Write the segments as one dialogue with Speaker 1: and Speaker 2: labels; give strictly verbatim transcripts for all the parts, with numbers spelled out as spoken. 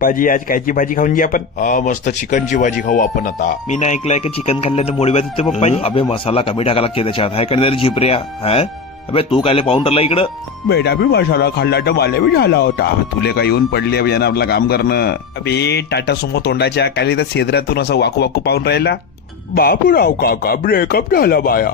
Speaker 1: पप्पाजी आज कायची भाजी खाऊन जी आपण?
Speaker 2: हा मस्त चिकनची भाजी खाऊ आपण आता.
Speaker 1: मी ना ऐकलंय की चिकन खाल्ल्यानं मुळव्याध होते पप्पाजी.
Speaker 2: अबे मसाला कमी टाका लागते त्याच्यात, हाय का नाही झिपऱ्या? हाय अबे तू काय पाऊंडरला इकडं? बेटा बी मसाला खाल्ला तर मला बी झाला होता. तुले काय येऊन पडली अबे यानं आपलं काम करणं.
Speaker 1: अबे टाटा सुमो तोंडाच्या काली तर सेद्रातून असं वाकू वाकू पाहून राहिला.
Speaker 2: बापूराव काका ब्रेकअप झाला बाया.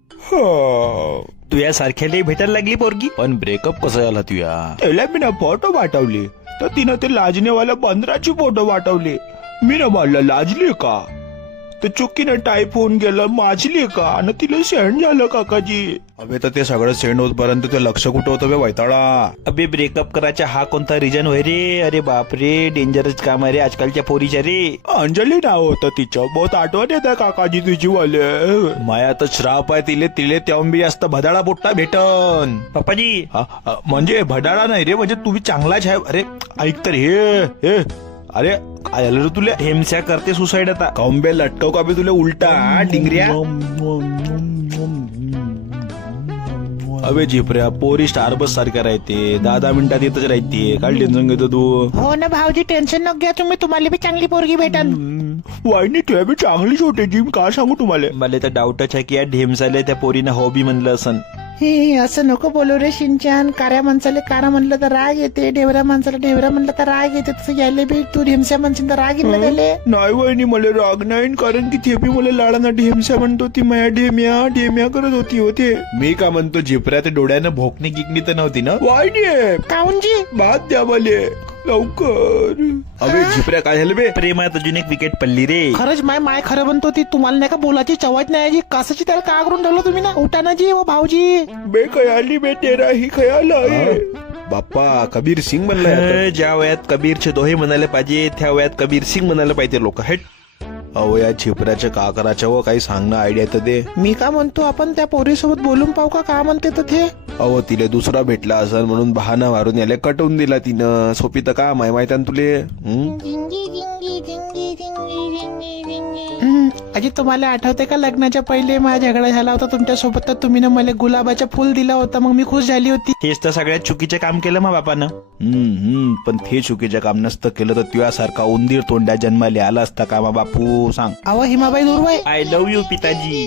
Speaker 1: तू या सारख्याला भेटायला लागली पोरगी.
Speaker 2: पण ब्रेकअप कसं झाला तुया? त्याला मी ना फोटो पाठवले तर तिनं ते लाजणेवाल्या बंदराची फोटो पाठवले. मी ना म्हणलं लाजली का, तर चुकीनं टाईप होऊन गेलं माजली का, आणि तिला सेंड झालं काकाजी. अबे तर ते सगळं सेंड होतपर्यंत ते लक्ष कुठं होतं बे वैताळा?
Speaker 1: अबे ब्रेकअप करायचा हा कोणता रिजन होय रे? अरे बापरे, डेंजरस काम आहे रे आजकालच्या पोरीच्या रे.
Speaker 2: अंजली नाव होतं तिचं. बहुत आठवण येते काकाजी तुझी वाले. माया तर श्राप आहे तिले तिले तेव्हा बी जास्त भदाळा पोट्टा भेटन.
Speaker 1: पप्पाजी
Speaker 2: हा, म्हणजे भडाळा नाही रे, म्हणजे तुम्ही चांगलाच आहे. अरे ऐक तर हे हे अरे काय आलं रे तुला?
Speaker 1: हेमस्या करते सुसाईड आता.
Speaker 2: कॉम्बे लटकव का बे तुला उलटा डिंगऱ्या? अबे झिपऱ्या पोरी स्टार बस सारख्या राहते, दहा दहा मिनिटात येतच राहते. काय टेन्शन घेतो तू?
Speaker 3: हो ना भाऊजी, टेन्शन नको घ्या तुम्ही, तुम्हाला बी चांगली पोरगी भेटन.
Speaker 2: वाईनी तुझ्या बी चांगली छोटे जिम का सांगू तुम्हाला.
Speaker 1: मला तर डाऊटच आहे की या ढेमसाले त्या पोरीनं हॉबी म्हणलं असन.
Speaker 3: हे असं नको बोलू रे शिंचान. काऱ्या माणसाला कारा म्हणलं तर राग येते, ढेवऱ्या माणसाला ढेवऱ्या म्हणलं तर राग येते. तसं यायला बी तू ढेमस्या म्हणशील तर राग येईल त्याले.
Speaker 2: नाही वहिनी मला राग नाही, कारण की ते बी मला लाडाना ढेमस्या म्हणतो. ती माया ढेम्या ढेम्या करत होती होते. मी का म्हणतो झिपऱ्या ते डोळ्यानं भोकणी गिकणी तर नव्हती ना? वाईनी
Speaker 3: काऊनजी
Speaker 2: भात द्या मले लवकर. अबे झिपऱ्या काय झालं बे?
Speaker 1: प्रेमात अजून एक विकेट पडली रे.
Speaker 3: खरंच माय माय खरं म्हणतो ती. तुम्हाला नाही का बोलाची चवाच नाही जी, कसाची त्याला का करून ठेवलं तुम्ही ना? उठा ना जी ओ भाऊजी.
Speaker 2: बे खयाली बे तेरा ही खयाल आहे. बाप्पा कबीर सिंग म्हणलाय.
Speaker 1: ज्या वयात कबीरचे दोहे म्हणायला पाहिजे त्या वयात कबीर सिंग म्हणायला पाहिजे लोक. हेट
Speaker 2: अहो या झिपऱ्याच्या का करायचं व काही सांगणं आयडिया तर दे.
Speaker 3: मी का म्हणतो आपण त्या पोरीसोबत बोलून पाहू का? का म्हणते तर ते?
Speaker 2: अहो तिले दुसरा भेटला असेल म्हणून बहाना मारून याला कटवून दिला तिनं. सोपी तर का माय माहिती ना तुले?
Speaker 3: अजी तुम्हाला आठवते का लग्नाच्या पहिले माझा झगडा झाला होता तुमच्या सोबत, तर तुम्ही ना मला गुलाबाचं फुल दिला होता, मग मी खुश झाली होती.
Speaker 1: हेच तर सगळ्यात चुकीचं काम केलं मा बापानं.
Speaker 2: हम्म हम्म पण ते चुकीचं काम नसतं केलं तर तुझ्यासारखा उंदीर तोंड्या जन्माले आला असता का मा बापू? सांग.
Speaker 3: अहो हिमाबाई दुर्वाय.
Speaker 1: आय लव्ह यू पिताजी.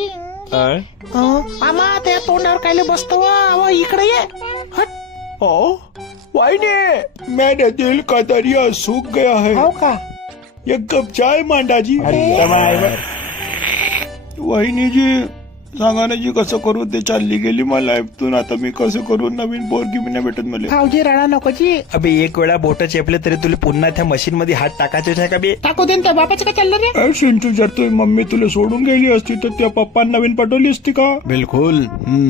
Speaker 3: मामा त्या तोंडावर कायले बसतो वा? अहो इकडे ये. हट.
Speaker 2: ओ वाईने मेरे दिल का दरिया सूख गया है.
Speaker 3: हो का?
Speaker 2: एक कप चाय मांडा जी. वहिनी जी सांगा ना जी कसं करू? ते चालली गेली मला लाईफतून. आता मी कसं करू? नवीन पोरगी मी नाही भेटत मला.
Speaker 3: भाऊजी रडा नको जी.
Speaker 1: अबे एक वेळा बोट चेपले तरी तुला पुन्हा त्या मशीन मध्ये हात टाकायचे आहे का बे?
Speaker 3: टाकू देन त्या बापाचं काय चाललं रे?
Speaker 2: अरे शिंटू जर तुझी मम्मी तुला सोडून गेली असती तर त्या पप्पा नवीन पटवली असती का? बिलकुल.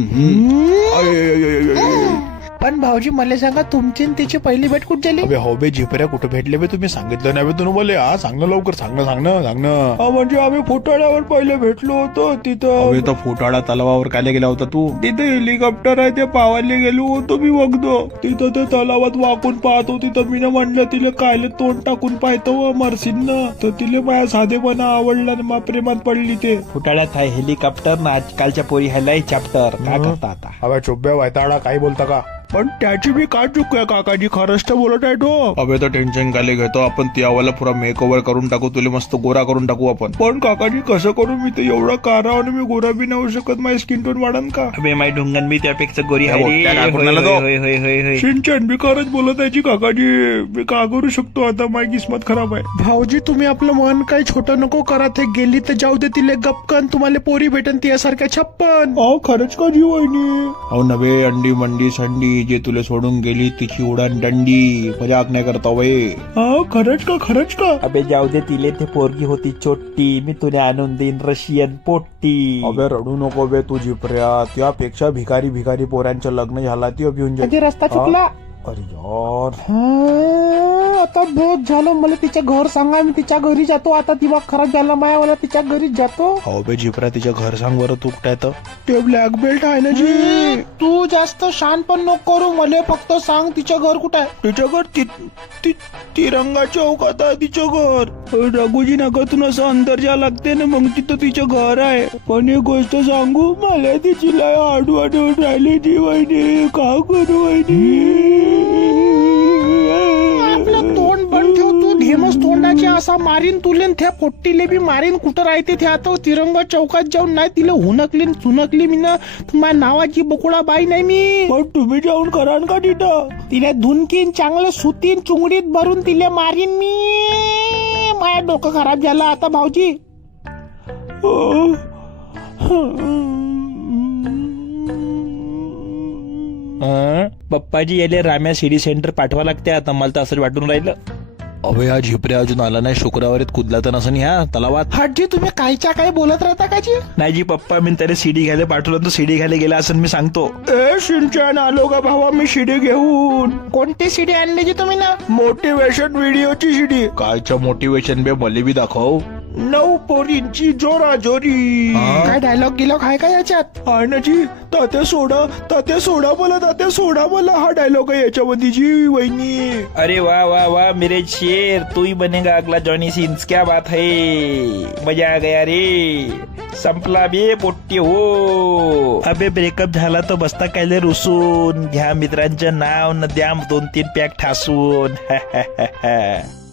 Speaker 3: पण भाऊजी मला सांगा तुमची आणि तिची पहिली भेट कुठे झाली?
Speaker 2: अबे हो बे झिपऱ्या कुठे भेटले बे? तुम्ही सांगितलं नाही बे तुम्ही मला. हा सांग ना लवकर, सांग ना सांग ना सांग ना. म्हणजे आम्ही फुटाळ्यावर पहिले भेटलो होतो तिथं. अबे तो फुटाळा तलावावर काय गेला होता तू? तिथे हेलिकॉप्टर आहे ते पावायला गेलो होतो मी बघतो. तिथं ते तलावात वाकून पाहतो. तिथं मी म्हणलं तिला कायले तोंड टाकून पाहतो मरशील ना, तर तिला माझ्या साधेपणा आवडला ना मा प्रेमात पडली. ते
Speaker 1: फुटाळ्यात आहे हेलिकॉप्टर ना आजकालच्या पोरी ह्यालाही चॅप्टर. काय करता आता?
Speaker 2: अबे चुब्या वैताळा काही बोलता का? पण त्याची बी काय चुक आहे काकाजी? खरंच तर बोलत आहे तो. अबे तर टेन्शन काले घेतो आपण. त्यावाला पुरा मेक ओव्हर करून टाकू, तुला मस्त गोरा करून टाकू आपण. पण काकाजी कसं करू? मी तर एवढा कारा आणि मी गोरा बी नाही होऊ शकत. माझी स्किन टोन वाढन का?
Speaker 1: अबे माय ढुंगण मी त्यापेक्षा गोरी
Speaker 2: त्या
Speaker 1: आहे रे.
Speaker 2: बोट्या काय
Speaker 1: होय,
Speaker 2: करून आला तो?
Speaker 1: होय, होय, होय, होय.
Speaker 2: सिंचन मी खरंच बोलत आहे जी काकाजी. मी का करू शकतो आता? माझी किस्मत खराब आहे.
Speaker 3: भाऊजी तुम्ही आपलं मन काही छोटं नको करा. ते गेली तर जाऊ दे, तिले गपकन तुम्हाला पोरी भेटन तियासारख्या छप्पन.
Speaker 2: अहो खरंच का जी वहिनी? अहो नव्हे अंडी मंडी संडी जे तुला सोडून गेली तिची उडान दंडी. मजाक नाही करता वय. हा खरंच का? खरंच का?
Speaker 1: अबे जाऊ दे, तिले ते पोरगी होती छोटी. मी तुला आणून देईन रशियन पोट्टी.
Speaker 2: अबे रडू नको बे तू झिपऱ्या. त्यापेक्षा भिकारी भिकारी पोरांचं लग्न झाला ती अभिऊन जा.
Speaker 3: म्हणजे रस्ता चुकला.
Speaker 2: अरे यार
Speaker 3: आता बहुत झालं. मला तिच्या घर सांगा, मी तिच्या घरी जातो. आता दिमाग खराब झाला माया, मला तिच्या घरीच जातो.
Speaker 2: हो बे झिपऱ्या तिच्या घर सांग बरं तू कुठे तर. ते ब्लॅक बेल्ट आहे ना जी.
Speaker 3: तू जास्त शान पण नको करू. मला फक्त सांग तिचं घर कुठं आहे?
Speaker 2: तिच्या घर ति तिरंगा चौकात आहे तिचं घर. रघुजी नगरतून असं अंतर जा लागते ना, मग तिथं तिचं घर आहे. पण एक गोष्ट सांगू, मला तिची लय आडवण राहिली ती वहिनी. का करू वहिनी?
Speaker 3: आपलं तोंड बंद ठेव हेमस तोंडाचे असा मारीन तुले न त्या पोट्टीले बी मारीन. कुठं राहते ते आता तिरंगा चौकात जाऊन नाही तिला हुनकली न सुनकली मी ना. माझ्या नावाची बकुळा बाई नाही मी.
Speaker 2: पण तुम्ही जाऊन करान का तिथं?
Speaker 3: तिला धुनकीन चांगलं सुतीन चुंगडीत भरून तिला मारीन मी. माझ्या डोकं खराब झालं आता भाऊजी.
Speaker 1: पप्पाजी याले राम्या सिटी सेंटर पाठवा लागते आता. मला तर असं वाटून राहिलं.
Speaker 2: अबे हा झिपऱ्या अजून आला नाही. शुक्रवारीत कुदला तर नसन ह्या तलावात.
Speaker 3: हाजी तुम्ही कायच्या काय बोलत राहता का जी?
Speaker 1: नाही जी पप्पा, मी त्याला सीडी घ्यायला पाठवलं तो सीडी घ्यायला गेला असं मी सांगतो.
Speaker 2: ए शिंचान आलो का भावा मी शिडी घेऊन.
Speaker 3: कोणती सीडी आणली जी तुम्ही ना?
Speaker 2: मोटिवेशन व्हिडिओची शिडी. कायचं मोटिवेशन बे मले बी दाखव. नऊ पोरींची जोरा जोरी.
Speaker 3: काय डायलॉग गिलॉग आहे का याच्यात?
Speaker 2: आहे ना जी. तात्या सोडा तात्या सोडा मला तात्या सोडा मला. हा डायलॉग आहे याच्यामध्ये जी वहिनी.
Speaker 1: अरे वाह वाह वाह मेरे शेर, तू ही बनेगा अगला जॉनी सिन्स. क्या बात है, मजा आ गया रे. संपला बे पोट्टी हो. अबे ब्रेकअप झाला तर बसता कायले रुसून. घ्या मित्रांचं नाव न द्या दोन तीन पॅक ठासून.